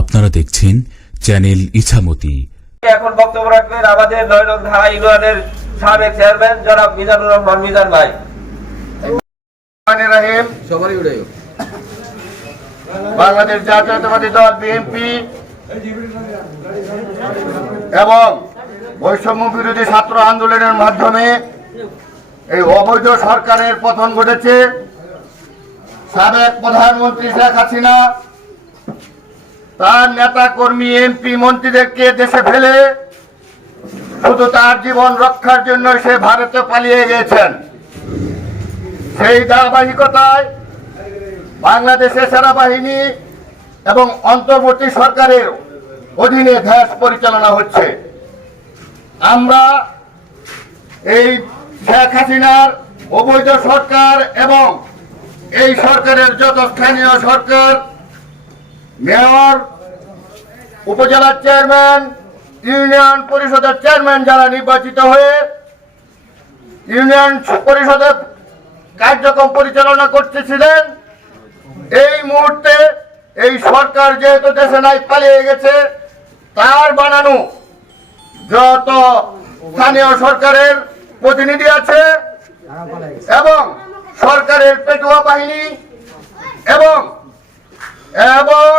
আপনারা দেখছেন চ্যানেল ইছামতি। এখন বক্তব্য রাখবেন আমাদের নয় নং ধারা ইউনিয়নের সাবেক চেয়ারম্যান জনাব মিজানুর রহমান মিজান ভাই। সবারই বাংলাদেশ জাতীয়তাবাদী দল বিএনপি এবং বৈষম্য বিরোধী ছাত্র আন্দোলনের মাধ্যমে এই অবৈধ সরকারের পতন ঘটেছে। সাবেক প্রধানমন্ত্রী শেখ হাসিনা, তার নেতা কর্মী এমপি মন্ত্রীদেরকে দেশে ফেলে শুধু তার জীবন রক্ষার জন্য সে ভারতে পালিয়ে গিয়েছেন। সেই ধারাবাহিকতায় বাংলাদেশের সেনাবাহিনী এবং অন্তর্বর্তী সরকারের অধীনে ধ্যাস পরিচালনা হচ্ছে। আমরা এই শেখ হাসিনার অবৈধ সরকার এবং এই সরকারের যত স্থানীয় সরকার, মেয়র, উপজেলার চেয়ারম্যান, ইউনিয়ন পরিষদের চেয়ারম্যান যারা নির্বাচিত হয়ে ইউনিয়ন পরিষদের কার্যক্রম পরিচালনা করতেছিলেন, এই মুহূর্তে এই সরকার যেহেতু দেশে নাই, পালিয়ে গেছে, তার বানানো যত স্থানীয় সরকারের প্রতিনিধি আছে এবং সরকারের পেটুয়া বাহিনী এবং এবং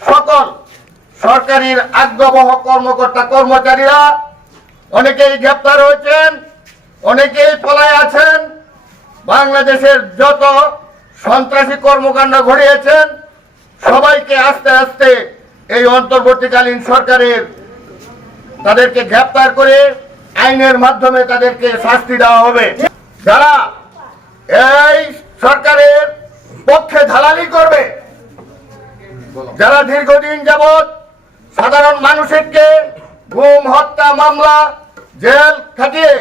সকল সরকারের আজ্ঞাবহ কর্মকর্তা কর্মচারীরা অনেকেই গ্রেপ্তার হয়েছেন, অনেকেই পলায় আছেন, বাংলাদেশের যত সন্ত্রাসী কর্মকাণ্ড ঘটিয়েছেন, সবাইকে আস্তে আস্তে এই অন্তর্বর্তীকালীন সরকারের তাদেরকে গ্রেপ্তার করে আইনের মাধ্যমে তাদেরকে শাস্তি দেওয়া হবে। যারা এই সরকারের পক্ষে ঢালালি করবে। যারা দীর্ঘদিন যাবৎ সাধারণ মানুষেরকে গুম, হত্যা, মামলা, জেল খাটিয়ে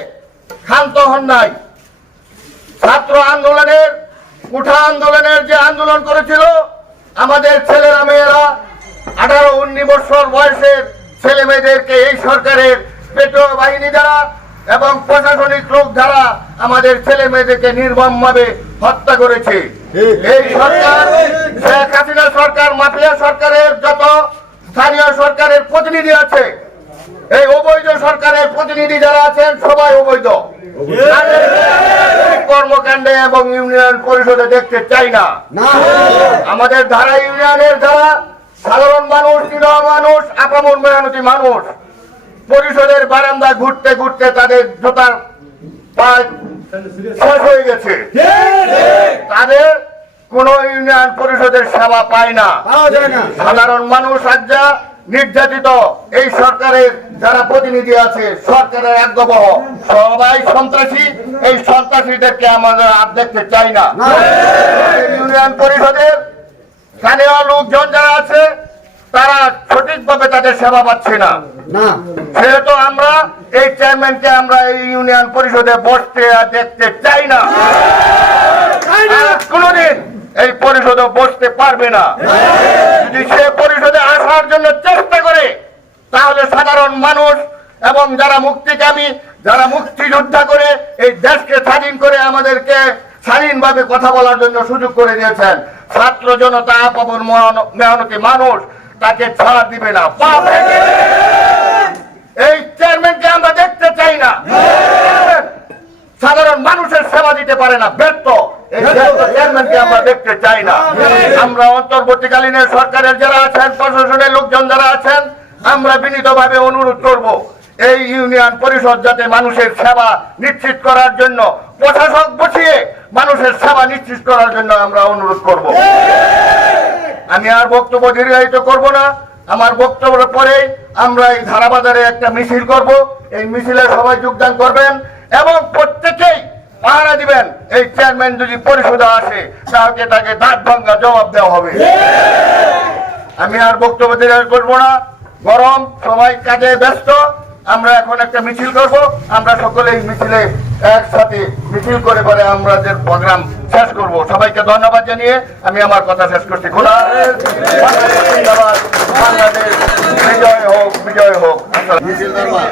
ক্ষান্ত হন নাই। ছাত্র আন্দোলনের কুঠা আন্দোলনের যে আন্দোলন করেছিল, আমাদের ছেলেরা, মেয়েরা, আঠারো, উনিশ বছর বয়সের ছেলে মেয়েদেরকে এই সরকারের পেট্রোল বাহিনী দ্বারা এবং প্রশাসনিক লোক দ্বারা আমাদের ছেলে মেয়েদেরকে নির্মম ভাবে হত্যা করেছে। এই সরকার, শেখ হাসিনা সরকার, মাফিয়া সরকারের যত স্থানীয় সরকারের প্রতিনিধি আছে, এই অবৈধ সরকারের প্রতিনিধি যারা আছেন, সবাই অবৈধ। কর্মকাণ্ডে এবং ইউনিয়ন পরিষদে দেখতে চাই না। আমাদের ধারা ইউনিয়নের ধারা, সাধারণ মানুষ মানুষ, আপামর মেহনতি মানুষ। পরিষদের বারান্দা ঘুরতে ঘুরতে তাদের জোতার হয়ে গেছে। তাদের কোন ইউনিয়ন পরিষদের সেবা পায় না। সাধারণ মানুষ আজ্ঞা নির্যাতিত। এই সরকারের যারা প্রতিনিধি আছে সরকারের আজ্ঞাবহ। সবাই সন্ত্রাসী। এই সন্ত্রাসীদেরকে আমাদের আর দেখতে চাই না। ইউনিয়ন পরিষদের স্থানীয় লোকজন যারা আছে তারা সঠিকভাবে তাদের সেবা পাচ্ছে না। সেহেতু আমরা এই চেয়ারম্যানকে আমরা এই ইউনিয়ন পরিষদে বসতে আর দেখতে চাই না। কোনোদিন এই পরিষদে বসতে পারবে না। যদি সে পরিষদে আসার জন্য চেষ্টা করে তাহলে সাধারণ মানুষ এবং যারা মুক্তিকামী যারা মুক্তিযোদ্ধা করে এই দেশকে স্বাধীন করে আমাদেরকে স্বাধীনভাবে কথা বলার জন্য সুযোগ করে দিয়েছেন ছাত্র জনতা আপন মেহনতি মানুষ তাকে ছাড় দিবে না। পা এই চেয়ারম্যানকে আমরা দেখতে চাই না। সাধারণ মানুষের সেবা দিতে পারে না, ব্যর্থ। আমরা দেখতে চাই না। আমরা অন্তর্বর্তীকালীন সরকারের যারা আছেন, প্রশাসনের লোকজন যারা আছেন, আমরা বিনীতভাবে অনুরোধ করব এই ইউনিয়ন পরিষদ যাতে মানুষের সেবা নিশ্চিত করার জন্য, প্রশাসক বসিয়ে মানুষের সেবা নিশ্চিত করার জন্য আমরা অনুরোধ করব। আমি আর বক্তব্য দীর্ঘায়িত করব না। আমার বক্তব্যের পরে আমরা এই ধারাবাজারে একটা মিছিল করব। এই মিছিলে সবাই যোগদান করবেন এবং প্রত্যেকেই পাহারা দিবেন। এই চেয়ারম্যান যদি পরিষদে আসে তাহলে তাকে দাঁত ভাঙ্গা জবাব দেওয়া হবে। আমি আর বক্তব্য করব না। গরম, সবাই কাজে ব্যস্ত। আমরা এখন একটা মিছিল করব। আমরা সকলে এই মিছিলে একসাথে মিছিল করে পরে আমাদের প্রোগ্রাম শেষ করব। সবাইকে ধন্যবাদ জানিয়ে আমি আমার কথা শেষ করছি। খোলা বাংলাদেশ বিজয় হোক বিজয় হোক। মিছিল দরবার।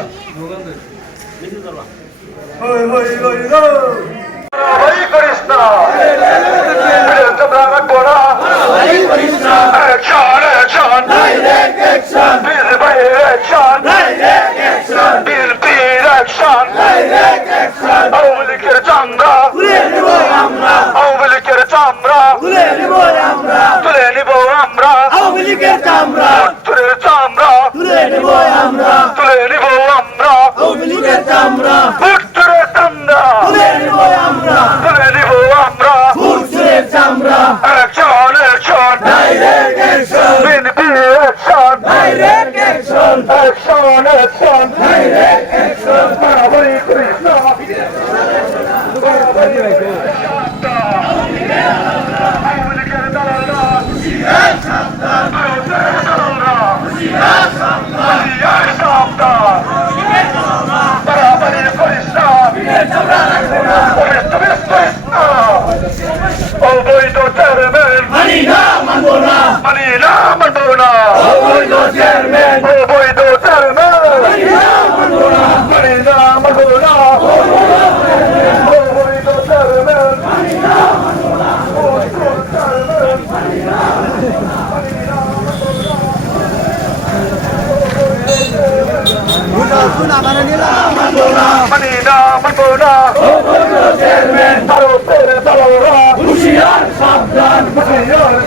হই করিস না তোমরা রাখব চামড়া তুলে নিব আমরা। তুলের চামড়া। তুলে নিব আমরা। উত্তরের চামড়া। তুলে নিব আমরা। Action action BNP action action action বরাবরই কৃষ্ণ আওয়ামী লীগের দালালরা ভারতের দালালরা হুঁশিয়ার সাবধান বরাবরই কৃষ্ণ পুলিশ পুলিশ কৃষ্ণ অবৈধ চেয়ারম্যান মানি না মানবো না। অবৈধ চেয়ারম্যান। মানি না মানবো না। অবৈধ চেয়ারম্যান। মানি না। মানবো না ভারতের দালালরা হুঁশিয়ার সাবধান। হুঁশিয়ার।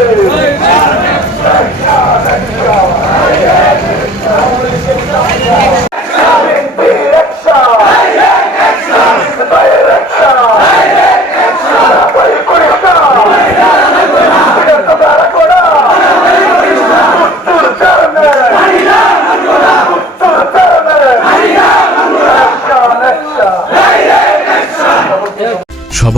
Hey!